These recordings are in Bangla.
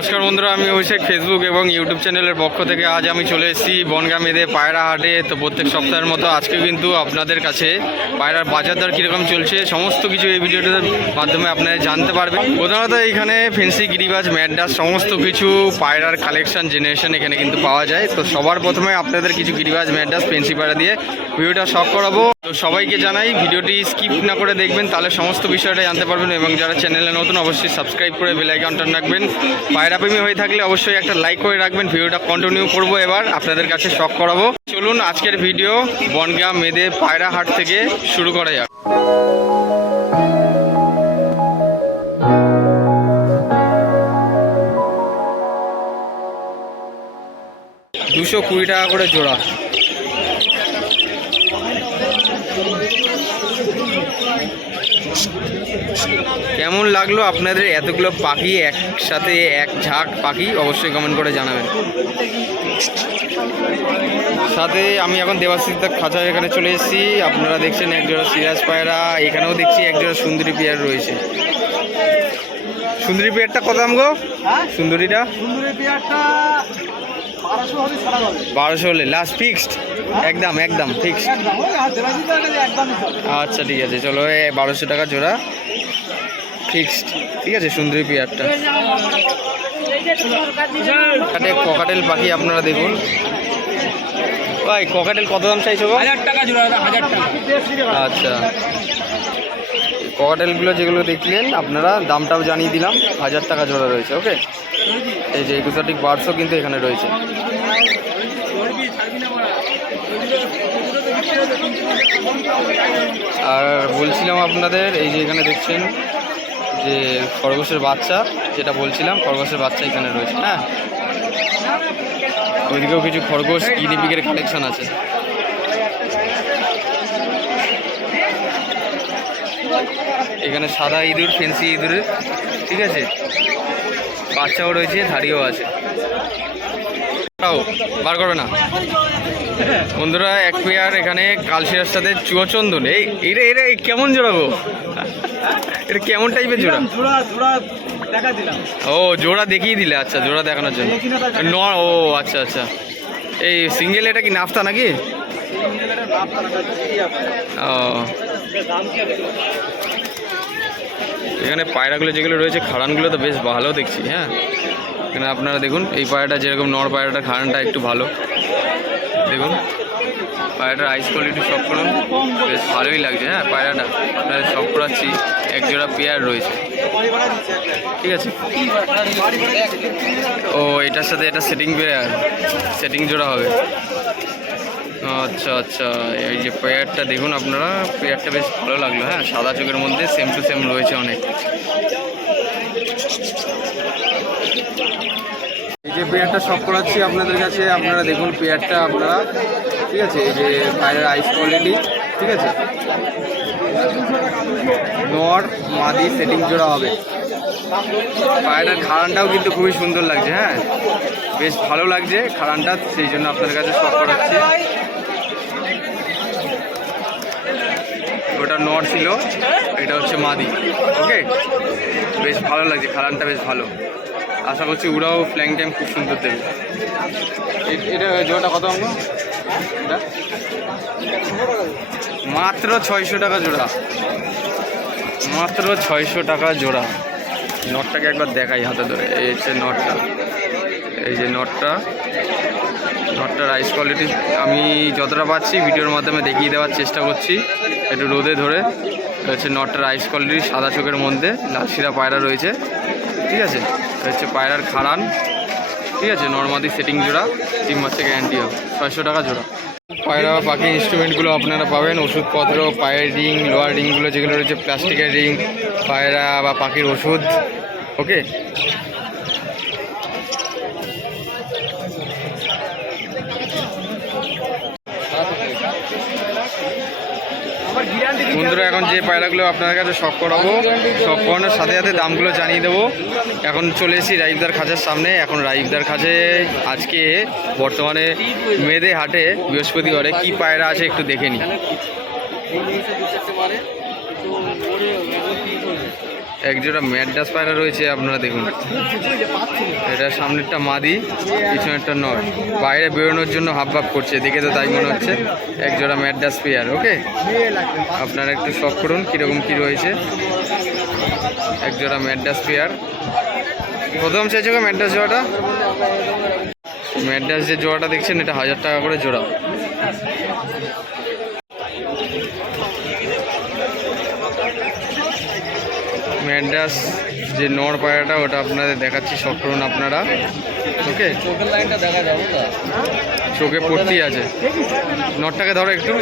নমস্কার বন্ধুরা, আমি অভিষেক ফেসবুক এবং ইউটিউব চ্যানেলের পক্ষ থেকে আজ আমি চলে এসেছি বনগাঁ মেদে পায়রা হাটে। তো প্রত্যেক সপ্তাহের মতো আজকে কিন্তু আপনাদের কাছে পায়রার বাজার দর কীরকম চলছে, সমস্ত কিছু এই ভিডিওটার মাধ্যমে আপনারা জানতে পারবেন। প্রধানত এখানে ফেন্সি, গিরিবাজ ম্যাডাস সমস্ত কিছু পায়রার কালেকশন জেনারেশন এখানে কিন্তু পাওয়া যায়। তো সবার প্রথমে আপনাদের কিছু গিরিবাজ ম্যাডাস ফেন্সি পায়রা দিয়ে ভিডিওটা শখ করাবো। তো সবাইকে জানাই, ভিডিওটি স্কিপ না করে দেখবেন, তাহলে সমস্ত বিষয়টা জানতে পারবেন এবং যারা চ্যানেলে নতুন, অবশ্যই সাবস্ক্রাইব করে বেল আইকনটা রাখবেন পায়রা প্রেমী হয়ে থাকলে অবশ্যই একটা লাইক করে রাখবেন। ভিডিওটা কন্টিনিউ করব এবার। আপনাদের কাছে শখ করাবো। চলুন আজকের ভিডিও বনগাঁ মেদে পায়রা হাট থেকে শুরু করা যাক। দুশো কুড়ি টাকা করে জোড়া। কেমন লাগল আপনাদের এতগুলো পাখি একসাথে এক ঝাঁক পাখি? অবশ্যই কমেন্ট করে জানাবেন। সাথে আমি এখন দেবাশিসদার খাঁচা এখানে চলে এসেছি। আপনারা দেখছেন একজোড়া সিরাজ পায়রা এখানেও দেখছি একজোড়া সুন্দরী পেয়ার রয়েছে। সুন্দরী পেয়ারটা কত দাম গো? সুন্দরীটা? সুন্দরী পেয়ারটা বারোশো হলে লাস্ট ফিক্সড একদম একদম ফিক্সড আচ্ছা ঠিক আছে চলো এ বারোশো টাকা জোড়া। ফিক্সড ঠিক আছে সুন্দরী পেয়ারটা। কাটে ককাটেল পাখি আপনারা দেখুন। ভাই ককাটেল কত দাম চাইছো? হাজার টাকা জোড়া হাজার টাকা। আচ্ছা। ককাটেলগুলো যেগুলো দেখলেন আপনারা দামটাও জানিয়ে দিলাম হাজার টাকা জোড়া রয়েছে ওকে এই যে একুশাটিক বার্ডসও কিন্তু এখানে রয়েছে। আর বলছিলাম আপনাদের, এই যে এখানে দেখছেন যে খরগোশের বাচ্চা, যেটা বলছিলাম, খরগোশের বাচ্চা এখানে রয়েছে হ্যাঁ? ওইদিকেও কিছু খরগোশ গিনিপিকের কালেকশন আছে। এখানে সাদা ইঁদুর, ফেন্সি ইঁদুরের, ঠিক আছে? বাচ্চাও রয়েছে ধাড়িও আছে। বার করবে না। বন্ধুরা এক পেয়ার এখানে কালশিরার সাথে চুয়াচন্দন। এই এটা এটা কেমন জোড়াবো এটা কেমন টাইপের জোড়া? জোড়া জোড়া দেখা দিলাম। ও জোড়া দেখিয়ে দিলে আচ্ছা জোড়া দেখানোর জন্য। ন ও আচ্ছা আচ্ছা। এই সিঙ্গেল এটা কি নাফতা নাকি? ও। এখানে পায়রাগুলো যেগুলো রয়েছে, খাড়ানগুলো তো বেশ ভালো দেখছি হ্যাঁ? এখানে আপনারা দেখুন, এই পায়রাটা যেরকম নর পায়রাটা, খাড়ানটা একটু ভালো। দেখুন, পায়রাটার আইস কোয়ালিটি সব করুন, বেশ ভালোই লাগছে হ্যাঁ পায়রাটা। আপনাদের সব করাচ্ছি, এক জোড়া পেয়ার রয়েছে। ঠিক আছে? ও, এটার সাথে এটা সেটিং পেয়ার সেটিং জোড়া হবে। আচ্ছা আচ্ছা এই যে পেয়ারটা দেখুন আপনারা, পেয়ারটা বেশ ভালো লাগল হ্যাঁ? সাদা চোখের মধ্যে সেম টু সেম রয়েছে অনেক। এই যে পেয়ারটা সব করাচ্ছি আপনাদের কাছে, আপনারা দেখুন পেয়ারটা আপনারা, ঠিক আছে? এই যে পায়ের আইস কোয়ালিটি ঠিক আছে? নর, মাদি সেটিং জোড়া হবে। পায়রার খাড়ানটাও কিন্তু খুবই সুন্দর লাগছে হ্যাঁ? বেশ ভালো লাগছে খাড়ানটা, সেই জন্য আপনাদের কাছে সব করাচ্ছি। ওটা নর ছিল, এটা হচ্ছে মাদি, ওকে? বেশ ভালো লাগছে খালানটা বেশ ভালো। আশা করছি ওরাও ফ্ল্যাং টাইম খুব সুন্দর দেবে। এটা জোড়াটা কত অঙ্গ এটা? মাত্র ছয়শো টাকা জোড়া। মাত্র ছয়শো টাকা জোড়া। নটটাকে একবার দেখাই হাতে ধরে। এই হচ্ছে নটটা। এই যে নটটা। নটটার আইস কোয়ালিটি আমি যতটা পাচ্ছি ভিডিওর মাধ্যমে দেখিয়ে দেওয়ার চেষ্টা করছি। একটু রোদে ধরে, হচ্ছে নটটার আইস কোয়ালিটি সাদা চোখের মধ্যে, লাল শিরা পায়রা রয়েছে, ঠিক আছে? হচ্ছে পায়রার খাড়ান, ঠিক আছে? নর্মাদি সেটিং জোড়া, তিন মাসে গ্যারান্টি হবে, ছয়শো টাকা জোড়া। পায়রা বা পাখি ইনস্ট্রুমেন্টগুলো আপনারা পাবেন, ওষুধপত্র, পায়ের রিং লোয়ার রিংগুলো যেগুলো রয়েছে প্লাস্টিকের রিং পায়রা বা পাখির ওষুধ ওকে বন্ধুরা, এখন যে পায়রাগুলো আপনার কাছে শখ করাবো শখ করানোর সাথে সাথে দামগুলো জানিয়ে দেবো। এখন চলে এসেছি রাইফদার খাঁচার সামনে। এখন রাইফদার খাঁচে আজকে বর্তমানে মেদে হাটে বৃহস্পতিবারে কি পায়রা আছে একটু দেখে নিই। এক জোড়া ম্যাড্রাস পায়রা রয়েছে, আপনারা দেখুন। এটা সামনেরটা মাদি, পিছনেরটা নয় বাইরে বেরোনোর জন্য হাফ করছে, দেখে তো তাই মনে হচ্ছে। এক জোড়া ম্যাড্রাস পেয়ার ওকে? আপনারা একটু শখ করুন, কীরকম কী রয়েছে। এক জোড়া ম্যাড্রাস পেয়ার প্রথম চাইছো ম্যাড্রাস জোড়াটা। ম্যাড্রাস যে জোড়াটা দেখছেন, এটা হাজার টাকা করে জোড়া। ম্যাড্রাস যে নর পায়াটা ওটা আপনাদের দেখাচ্ছি শখ করুন আপনারা। ওকে? চোখের লাইনটা দেখা যাবে চোখে পড়তি আছে। নটটাকে ধরো একটু।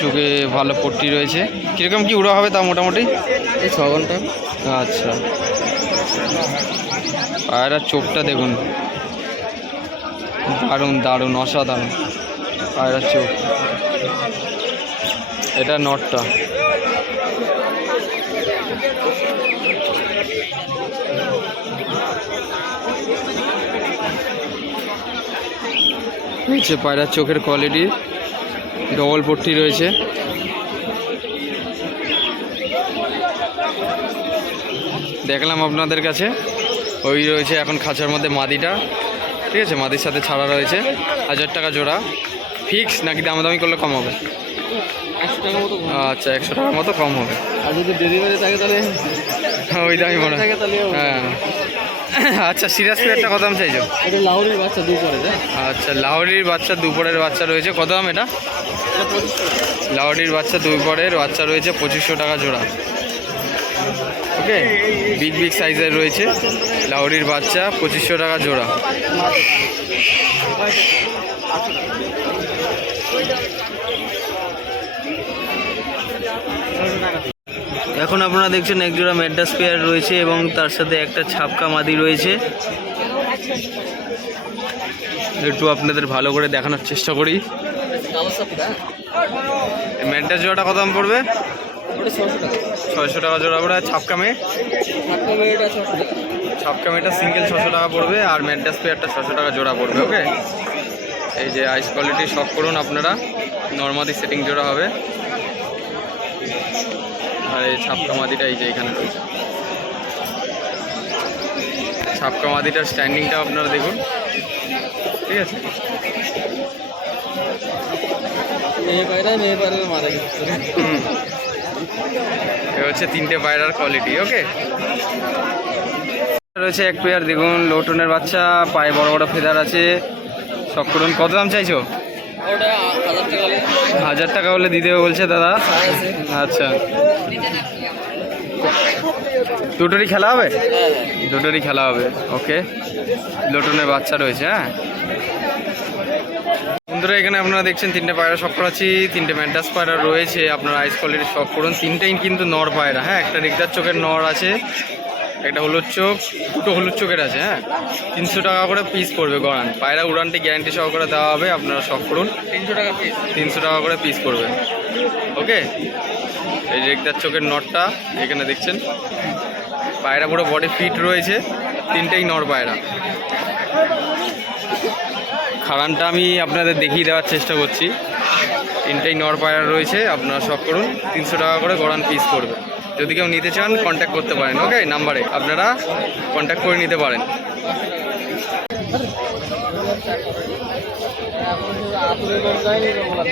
চোখে ভালো পট্টি রয়েছে। কীরকম কি উড়া হবে তা মোটামুটি? এই ছ ঘণ্টা। আচ্ছা। পায়রার চোখটা দেখুন। দারুণ দারুণ, অসাধারণ। পায়রার চোখ। এটা নটটা। হচ্ছে পায়রার চোখের কোয়ালিটি ডবল পট্টি রয়েছে। দেখলাম আপনাদের কাছে। ওই রয়েছে এখন খাঁচার মধ্যে মাদিটা। ঠিক আছে? মাদির সাথে ছাড়া রয়েছে। হাজার টাকা জোড়া। ফিক্স নাকি দামাদামি করলে কম হবে? আচ্ছা একশো টাকার মতো কম হবে। আর যদি ডেলিভারি থাকে তাহলে ওই দামই মনে হয় হ্যাঁ। আচ্ছা সিরাজ প্লেয়ারটা কত দাম চাইছো? এটা লাউরির বাচ্চা দু আচ্ছা লাহোরির বাচ্চা দুপুরের বাচ্চা রয়েছে। কত দাম এটা? এটা লাহোরির বাচ্চা দুপুরের বাচ্চা রয়েছে পঁচিশশো টাকা জোড়া। ওকে? বিগ বিগ সাইজের রয়েছে। লাহোরির বাচ্চা, পঁচিশশো টাকা জোড়া। এখন আপনারা দেখছেন একজোড়া ম্যাডাস পেয়ার রয়েছে এবং তার সাথে একটা ছাপকা মাদি রয়েছে। একটু আপনাদের ভালো করে দেখানোর চেষ্টা করি। ম্যাডাস জোড়াটা কত দাম পড়বে? ছয়শো টাকা। জোড়া পড়ে আর ছাপকা মেয়ে? ছশো ছাপকা মেয়েটা সিঙ্গেল ছশো টাকা পড়বে আর ম্যাডাস পেয়ারটা ছশো টাকা জোড়া পড়বে ওকে এই যে আইস কোয়ালিটি শখ করুন আপনারা। নর্মালি সেটিং জোড়া হবে। আর এই ছাপকা মাদিটা এই যে এখানে রয়েছে। ছাপকা মাদিটার স্ট্যান্ডিংটা আপনারা দেখুন। ঠিক আছে? মেয়ে পায়রা মেয়ে পায়রা মারা। গেছে এ হচ্ছে তিনটে পায়রার কোয়ালিটি ওকে রয়েছে এক পেয়ার দেখুন লোটনের বাচ্চা পায়ে বড় বড় ফেদার আছে। সব করুন কত দাম চাইছো? হাজার টাকা হলে। দিতে হবে বলছে দাদা। আচ্ছা। দুটোরই খেলা হবে? হ্যাঁ হ্যাঁ। দুটোরই খেলা হবে ওকে লোটনের বাচ্চা রয়েছে হ্যাঁ? বন্ধুরা এখানে আপনারা দেখছেন তিনটে পায়রা শখ করাচ্ছি তিনটে ম্যাডাস পায়রা রয়েছে আপনারা আইস কোয়ালিটির শখ করুন। তিনটেই কিন্তু নর পায়রা হ্যাঁ একটা রেগদার চোখের নর আছে একটা হলুদ চোখ দুটো হলুদ চোখের আছে হ্যাঁ তিনশো টাকা করে পিস পড়বে গড়ান। পায়রা উড়ানটি গ্যারান্টি সহকারে দেওয়া হবে আপনারা শখ করুন। তিনশো টাকা পিস তিনশো টাকা করে পিস পড়বে। ওকে এই রেগদার চোখের নটটা এখানে দেখছেন। পায়রা পুরো বডি ফিট রয়েছে। তিনটেই নর পায়রা। খাড়ানটা আমি আপনাদের দেখিয়ে দেওয়ার চেষ্টা করছি। তিনটেই নর পায়রা রয়েছে, আপনারা সব করুন। তিনশো টাকা করে গড়ান পিস করবে যদি কেউ নিতে চান কন্ট্যাক্ট করতে পারেন ওকে নাম্বারে আপনারা কন্ট্যাক্ট করে নিতে পারেন। আতুরে লোক যায়নি তো বলা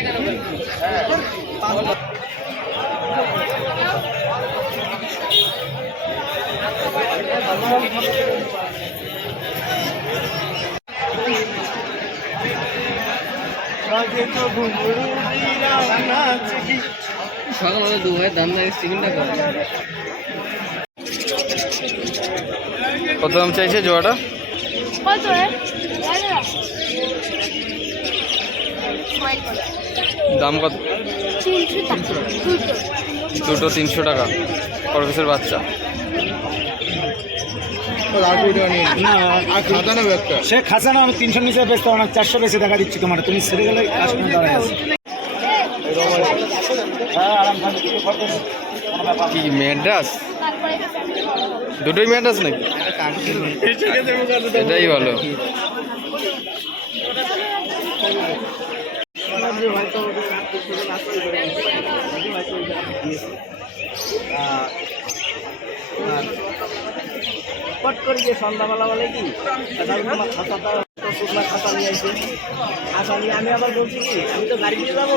সকালবেলা দু ভাই দাম লাগে চিকেনটা কত দাম চাইছে জোয়াটা? দাম কত? দুটো দুটো তিনশো টাকা। খরগোশের বাচ্চা। সে খাসা না আমি তিনশো নিচে বেচতে না চারশো বেশি দেখা দিচ্ছি তোমার। তুমি সেরে গেলে কাস্টমার দাঁড়ায় হ্যাঁ কি মেড্রাস দুটোই ম্যাডাস নাকি? এটাই ভালো। পট করে গিয়ে সন্ধ্যাবেলা বলে কি শুকনা খাতা নিয়ে খাতা নিয়ে আমি আবার বলছি কি, আমি তো গাড়ি নিয়ে যাব।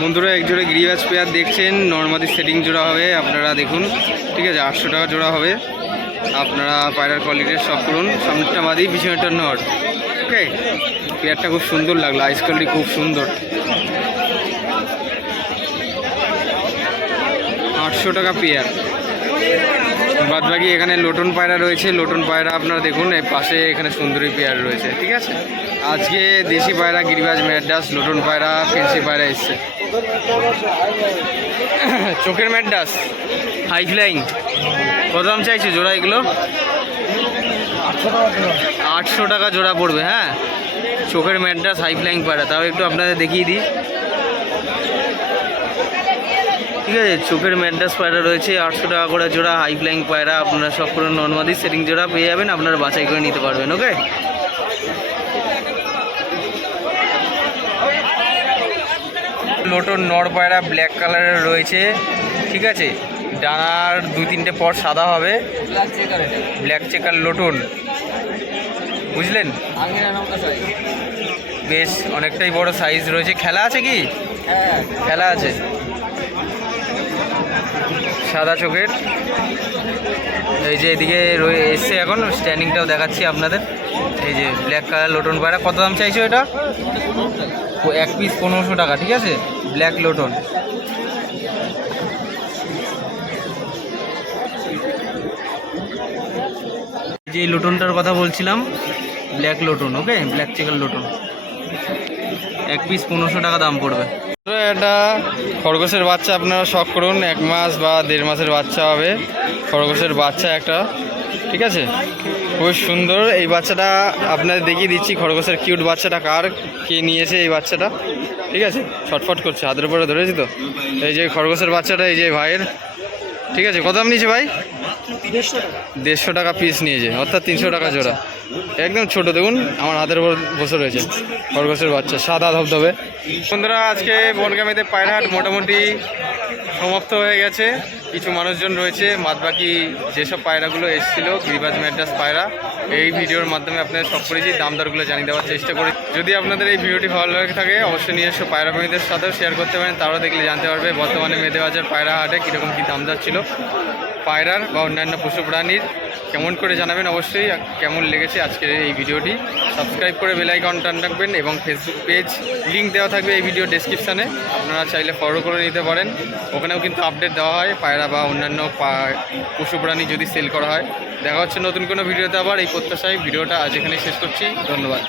বন্ধুরা এক জোড়ে পেয়ার দেখছেন নর্মালি সেটিং জোড়া হবে, আপনারা দেখুন, ঠিক আছে, আটশো টাকা জোড়া হবে। আপনারা পায়রার কোয়ালিটির সব করুন, সামনেরটা মাদি পিছনেরটা নট ওকে? পেয়ারটা খুব সুন্দর লাগল আইস কোয়ালিটি খুব সুন্দর। আটশো টাকা পেয়ার। বাদ বাকি এখানে লোটন পায়রা রয়েছে, লোটন পায়রা আপনারা দেখুন, এই পাশে এখানে সুন্দরী পেয়ার রয়েছে, ঠিক আছে? আজকে দেশি পায়রা, গিরিবাজ ম্যাডাস লোটন পায়রা, ফেন্সি পায়রা এসছে। চোখের ম্যাডাস হাই ফ্লাইং কত দাম চাইছে জোড়া এগুলো? আটশো টাকা জোড়া পড়বে হ্যাঁ? চোখের ম্যাডাস হাই ফ্লাইং পায়রা, তাও একটু আপনাদের দেখিয়ে দিই। ঠিক আছে? চোখের ম্যাডাস পায়রা রয়েছে আটশো টাকা করে জোড়া হাই ফ্লাইং পায়রা আপনারা সব করে নর্মাদি সেটিং জোড়া পেয়ে যাবেন আপনারা বাছাই করে নিতে পারবেন ওকে লোটন নর পায়রা ব্ল্যাক কালারের রয়েছে ঠিক আছে? ডানার দু তিনটে পর সাদা হবে। ব্ল্যাক চেকার লোটন বুঝলেন? বেশ অনেকটাই বড় সাইজ রয়েছে। খেলা আছে কি? খেলা আছে? সাদা চোখের। এই যে এদিকে রয়ে এসছে এখন স্ট্যান্ডিংটাও দেখাচ্ছি আপনাদের। এই যে ব্ল্যাক কালার লোটন পায়রা কত দাম চাইছো এটা? এক পিস পনেরোশো টাকা, ঠিক আছে? ব্ল্যাক লোটন যে লোটনটার কথা বলছিলাম ব্ল্যাক লোটন ওকে ব্ল্যাক চেকার লোটন এক পিস পনেরোশো টাকা দাম পড়বে। এটা খরগোশের বাচ্চা, আপনারা শখ করুন, এক মাস বা দেড় মাসের বাচ্চা হবে। খরগোশের বাচ্চা একটা, ঠিক আছে? খুব সুন্দর। এই বাচ্চাটা আপনাদের দেখিয়ে দিচ্ছি, খরগোশের কিউট বাচ্চাটা কার, কে নিয়েছে এই বাচ্চাটা, ঠিক আছে? ছটফট করছে, হাতের উপরে ধরেছি তো? এই যে খরগোশের বাচ্চাটা, এই যে ভাইয়ের ঠিক আছে কত দাম নিয়েছে ভাই? দেড়শো টাকা। পিস নিয়েছে অর্থাৎ তিনশো টাকা জোড়া। একদম ছোট দেখুন আমার হাতের উপর বসে রয়েছে খরগোশের বাচ্চা সাদা ধবধবে। বন্ধুরা আজকে বনগামীতে পায়রাহাট মোটামুটি সমাপ্ত হয়ে গেছে। কিছু মানুষজন রয়েছে মাদবাকি যেসব পায়রাগুলো এসেছিল গিরিবাজ ম্যাড্রাস পায়রা এই ভিডিওর মাধ্যমে আপনাদের সব করেছি দাম দরগুলো জানিয়ে দেওয়ার চেষ্টা করি। যদি আপনাদের এই ভিডিওটি ভালো লাগে থাকে, অবশ্যই নিজস্ব পায়রা প্রেমীদের সাথেও শেয়ার করতে পারেন। তারাও দেখলে জানতে পারবে বর্তমানে মেদেবাজার পায়রা হাটে কীরকম কী দাম ছিল। পায়রার বা অন্যান্য পশু প্রাণীর কেমন করে জানাবেন, অবশ্যই কেমন লেগেছে আজকের এই ভিডিওটি। সাবস্ক্রাইব করে বেল আইকন টান রাখবেন এবং ফেসবুক পেজ লিঙ্ক দেওয়া থাকবে এই ভিডিও ডেসক্রিপশানে আপনারা চাইলে ফলো করে নিতে পারেন। ওখানেও কিন্তু আপডেট দেওয়া হয়, পায়রা বা অন্যান্য পশু প্রাণী যদি সেল করা হয়। দেখা হচ্ছে নতুন কোনো ভিডিওতে আবার। এই প্রত্যাশায় ভিডিওটা আজ এখানেই শেষ করছি। ধন্যবাদ।